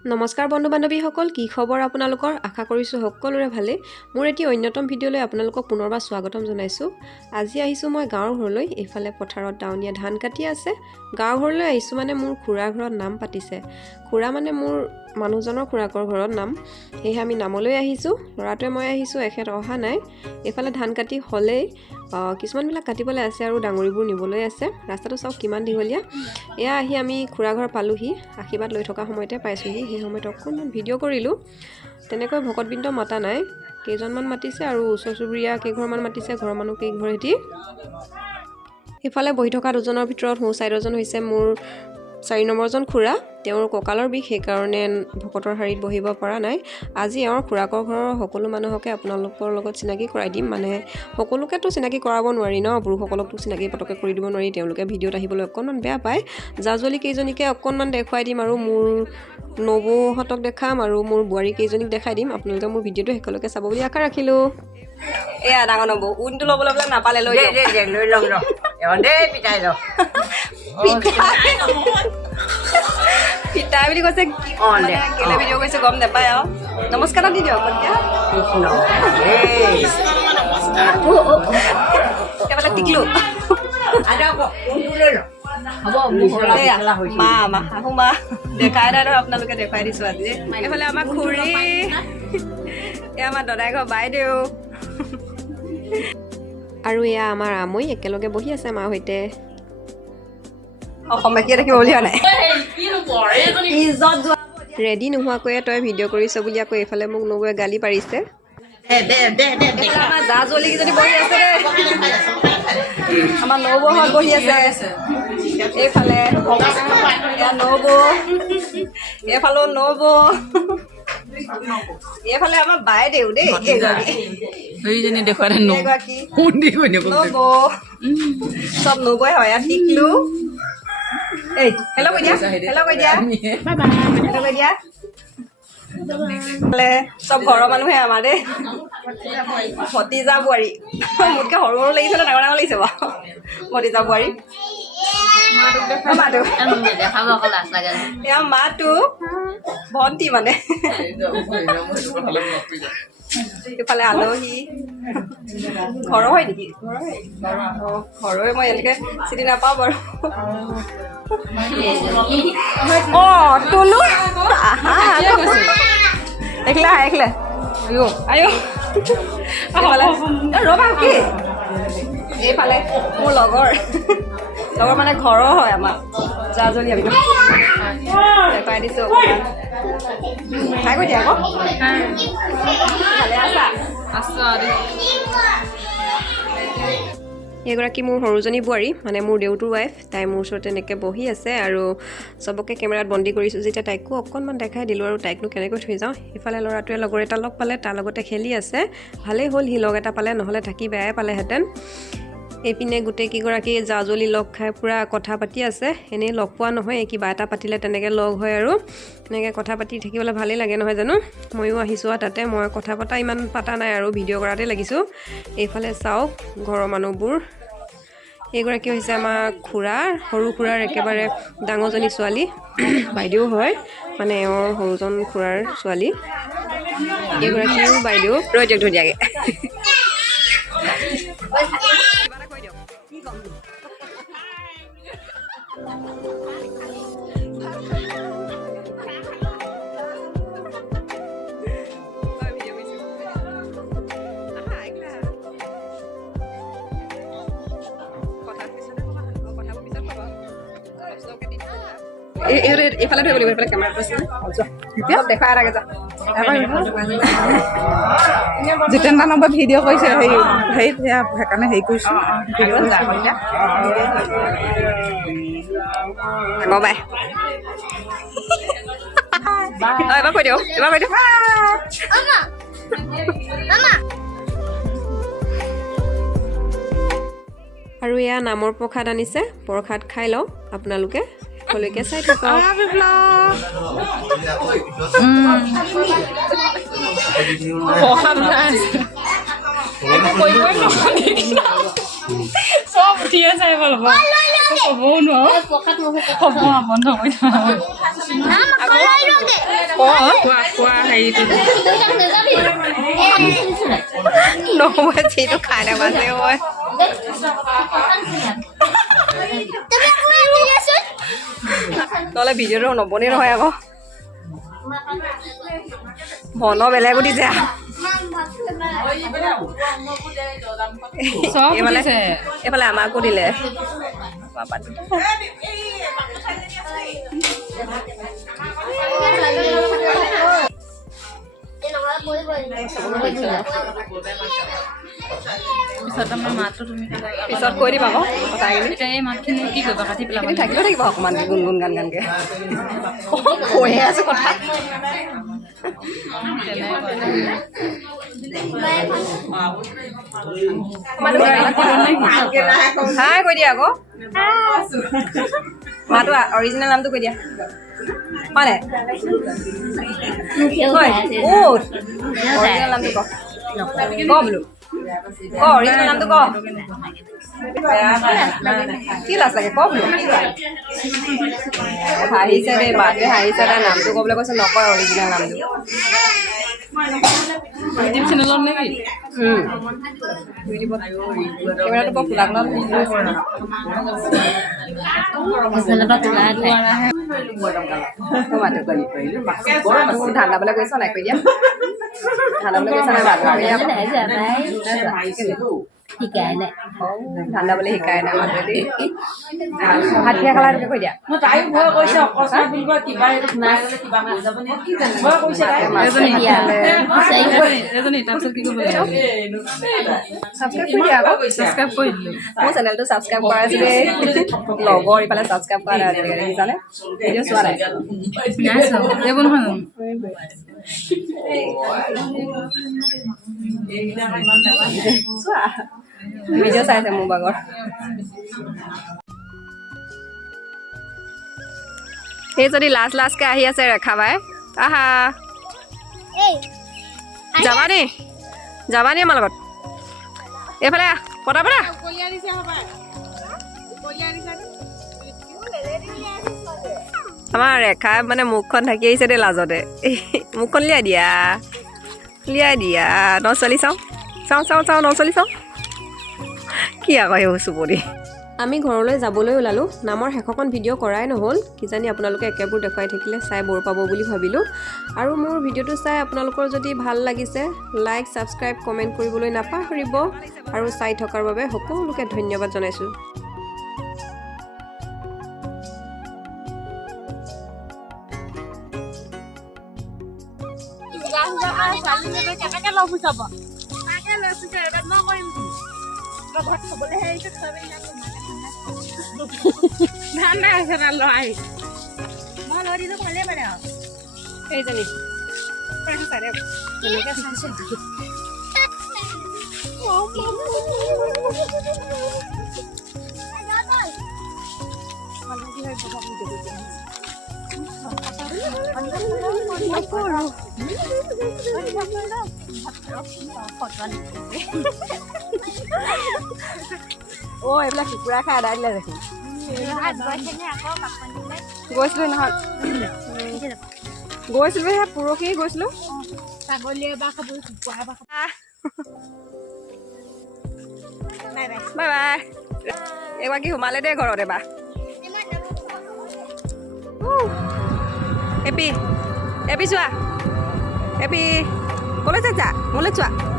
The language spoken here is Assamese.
নমস্কাৰ বন্ধু বান্ধৱীসকল, কি খবৰ আপোনালোকৰ? আশা কৰিছোঁ সকলোৰে ভালে। মোৰ এটি অন্যতম ভিডিঅ'লৈ আপোনালোকক পুনৰবাৰ স্বাগতম জনাইছোঁ। আজি আহিছোঁ মই গাঁৱৰ ঘৰলৈ। এইফালে পথাৰত ডাৱনীয়া ধান কাটি আছে। গাঁৱৰ ঘৰলৈ আহিছোঁ মানে মোৰ খুৰাৰ ঘৰত নাম পাতিছে। খুৰা মানে মোৰ মানুহজনৰ খুৰাকৰ ঘৰত নাম, সেয়েহে আমি নামলৈ আহিছোঁ। ল'ৰাটোৱে মই আহিছোঁ, এখেত অহা নাই। এইফালে ধান কাটি হ'লেই, কিছুমানবিলাক কাটিবলৈ আছে আৰু ডাঙৰিবোৰ নিবলৈ আছে। ৰাস্তাটো চাওক কিমান দীঘলীয়া। এয়া আহি আমি খুৰা ঘৰ পালোহি। আশীৰ্বাদ লৈ থকা সময়তে পাইছোঁহি। সেই সময়ত অকণমান ভিডিঅ' কৰিলোঁ। তেনেকৈ ভকতবৃন্দ মতা নাই, কেইজনমান মাতিছে আৰু ওচৰ চুবুৰীয়া কেইঘৰমান মাতিছে, ঘৰৰ মানুহ কেইঘৰ এটি। সিফালে বহি থকা দুজনৰ ভিতৰত সোঁ চাইডৰজন হৈছে মোৰ 4 নম্বৰজন খুৰা। তেওঁৰ কঁকালৰ বিষ, সেইকাৰণে ভকতৰ শাৰীত বহিব পৰা নাই। আজি এওঁৰ খুৰাকৰ ঘৰৰ সকলো মানুহকে আপোনালোকৰ লগত চিনাকি কৰাই দিম। মানে সকলোকেতো চিনাকি কৰাব নোৱাৰি ন, পুৰুষসকলকতো চিনাকি পটকৈ কৰি দিব নোৱাৰি, তেওঁলোকে ভিডিঅ'ত আহিবলৈ অকণমান বেয়া পায়। জাজলি কেইজনীকে অকণমান দেখুৱাই দিম আৰু মোৰ নবৌহঁতক দেখাম আৰু মোৰ বোৱাৰী কেইজনীক দেখাই দিম। আপোনালোকে মোৰ ভিডিঅ'টো শেষলৈকে চাব বুলি আশা ৰাখিলোঁ। এয়া ডাঙৰ নবৌ, ঊণটো ল'বলৈ বোলে নাপালে, লৈ ল'ম পিতাই ল পিতাই বুলি কৈছে, কেলে ভিডিঅ' কৰিছে গম নাপায় আৰু। নমস্কাৰ দি দিয়ক এতিয়া টিকলো শাহু মা দেখাই নাই আৰু আপোনালোকে দেখুৱাই দিছোঁ আজি। এইফালে আমাৰ খুৰী, এয়া আমাৰ দদাই ঘৰ বাইদেউ আৰু এয়া আমাৰ আমৈ একেলগে বহি আছে মাৰ সৈতে। অসমীয়া দেখিব বুলি হোৱা নাই, ৰেডি নোহোৱাকৈয়ে তই ভিডিঅ' কৰিছ বুলি আকৌ এইফালে মোক নবৌৱে গালি পাৰিছে। আমাৰ জা জলি কেইজনী বহি আছে, আমাৰ নবৌহঁত বহি আছে। এইফালে এয়া নবৌ, এইফালেও নবৌ, এইফালে আমাৰ বাইদেউ দেই, নবৌ, চব নবৌৱে হয়। ইয়াত টিকলো, এই হেল্ল' কৈ দিয়া, হেল্ল' কৈ দিয়া, হেল্ল' কৈ দিয়া। চব ঘৰৰ মানুহে আমাৰ দেই, ভতিজা বোৱাৰী। মোতকৈ সৰু সৰু লাগিছে নে ডাঙৰ ডাঙৰ লাগিছে বাৰু? ভতিজা বোৱাৰী এয়া মাটো ভণ্টি মানে। ইফালে আলহী, ঘৰৰ হয় নেকি? ঘৰৰে, মই এনেকৈ চিনি নাপাওঁ বাৰু। অঁ তুলু, এইফালে এইফালে ৰ'বা কি, এইফালে মোৰ লগৰ মানে ঘৰৰ হয় আমাৰ জাজলি। আমি দেখাই দিছোঁ অকণমান, খাই কৈ দিয়া আকৌ। ভালে আছা? এগৰাকী মোৰ সৰুজনী বোৱাৰী, মানে মোৰ দেউটোৰ ৱাইফ। তাই মোৰ ওচৰত এনেকৈ বহি আছে আৰু চবকে কেমেৰাত বন্দী কৰিছোঁ যেতিয়া তাইকো অকণমান দেখাই দিলোঁ আৰু তাইকনো কেনেকৈ থৈ যাওঁ। ইফালে ল'ৰাটোৱে লগৰ এটা লগ পালে, তাৰ লগতে খেলি আছে। ভালেই হ'ল সি লগ এটা পালে, নহ'লে থাকি বেয়াই পালেহেঁতেন। এইপিনে গোটেইকেইগৰাকী জাজলি লগ খাই পূৰা কথা পাতি আছে। এনেই লগ পোৱা নহয়, কিবা এটা পাতিলে তেনেকৈ লগ হয় আৰু এনেকৈ কথা পাতি থাকিবলৈ ভালেই লাগে নহয় জানো। ময়ো আহিছোঁ আৰু তাতে মই কথা পতা ইমান পাতা নাই আৰু ভিডিঅ' কৰাতে লাগিছোঁ। এইফালে চাওক ঘৰৰ মানুহবোৰ, এইগৰাকী হৈছে আমাৰ খুৰাৰ, সৰু খুৰাৰ একেবাৰে ডাঙৰজনী ছোৱালী, বাইদেউ হয়, মানে এওঁৰ সৰুজন খুৰাৰ ছোৱালী। এইগৰাকীও বাইদেউ, ৰৈ দিয়ক ধুনীয়াকৈ। এইফালে ধৰিব লাগিব, এইফালে কেমেৰাটো আছে দেখা আগে যা। জিতেন্দ্ৰ নম্বৰ ভিডিঅ' কৰিছে, সেইকাৰণে হেৰি কৰিছোঁ। বাই এবাৰ কৈ দিওঁ, এবাৰ কৈ দিওঁ। আৰু এয়া নামৰ প্ৰসাদ আনিছে, প্ৰসাদ খাই লওঁ আপোনালোকে। শেষলৈকে চাই থাকক। চব উঠিয়ে চাই ভাল পাওঁ। ক'বও নোৱাৰো হ'ব বন্ধ কৰি কোৱা হেৰিটো নহ'ব যিটো খাই নাপাছে মই নহ'লে ভিডিঅ'টো নবনে নহয় আকৌ মন বেলেগ উঠিছে এইফালে আমাকো দিলে পিছত আমাৰ মাতটো তুমি পিছত কৈ দিম আকৌ এতিয়া এই মাতখিনি কি কৰিবা কাটি পেলাব থাকিব থাকিব অকণমান গুণগুণ গান গানকে কৈহে আছো কথা হাই কৈ দিয়া আকৌ মাতো অৰিজিনেল নামটো কৈ দিয়া হয় অৰিজিনেল নামটো ক বোলো অৰিজিনেল নামটো ক কি লাজ লাগে ক বোলো হাঁহিছে দেই বাটে হাঁহিছে তাই নামটো ক'বলৈ কৈছে নকয় অৰিজিনেল নামটো ইউটিউব চেনেলত নেকি কেমেৰাটো বৰ ফুলাক ধান্দাবলৈ গৈছ নাই কৈ দিয়া ধান্দাবলৈ গৈছা নাই ধান্দাবলৈ শিকাই নাই মাজতে ভাত খাই খালা তুমি কৈ দিয়া মোৰ চেনেলটো ছাবস্ক্ৰাইব কৰা আছিলে লগৰ ইফালে ছাবস্ক্ৰাইব কৰা নাই আজিকালি জানে ভিডিঅ' চোৱা নাই এইবোৰ নহয় চোৱা ভিডিঅ' চাইছে মোৰ ভাগৰ সেই যদি লাজ লাজকে আহি আছে ৰেখা বাই আহা যাবা নি আমাৰ লগত এইফালে পতা পতা আমাৰ ৰেখা মানে মুখখন থাকি আহিছে দেই লাজতে মুখখন লিয়াই দিয়া নচলি চাওঁ নচলি চাওঁ কি আকৌ সেই চুপতি আমি ঘৰলৈ যাবলৈ ওলালোঁ নামৰ শেষৰখন ভিডিঅ' কৰাই নহ'ল কিজানি আপোনালোকে একেবোৰ দেখুৱাই থাকিলে চাই বৰ পাব বুলি ভাবিলোঁ আৰু মোৰ ভিডিঅ'টো চাই আপোনালোকৰ যদি ভাল লাগিছে লাইক ছাবস্ক্ৰাইব কমেণ্ট কৰিবলৈ নাপাহৰিব আৰু চাই থকাৰ বাবে সকলোকে ধন্যবাদ জনাইছোঁ এইজনী এইবিলাক কুকুৰা খাই আদাই দিলে দেখোন গৈছিলোঁ নহয় গৈছিলোঁ সেই পৰহি গৈছিলোঁ বাই বাই এইবাৰ কি সোমালে দেই ঘৰত এবাৰ এপি চোৱা এপি ক'লৈ যা মোলৈ চোৱা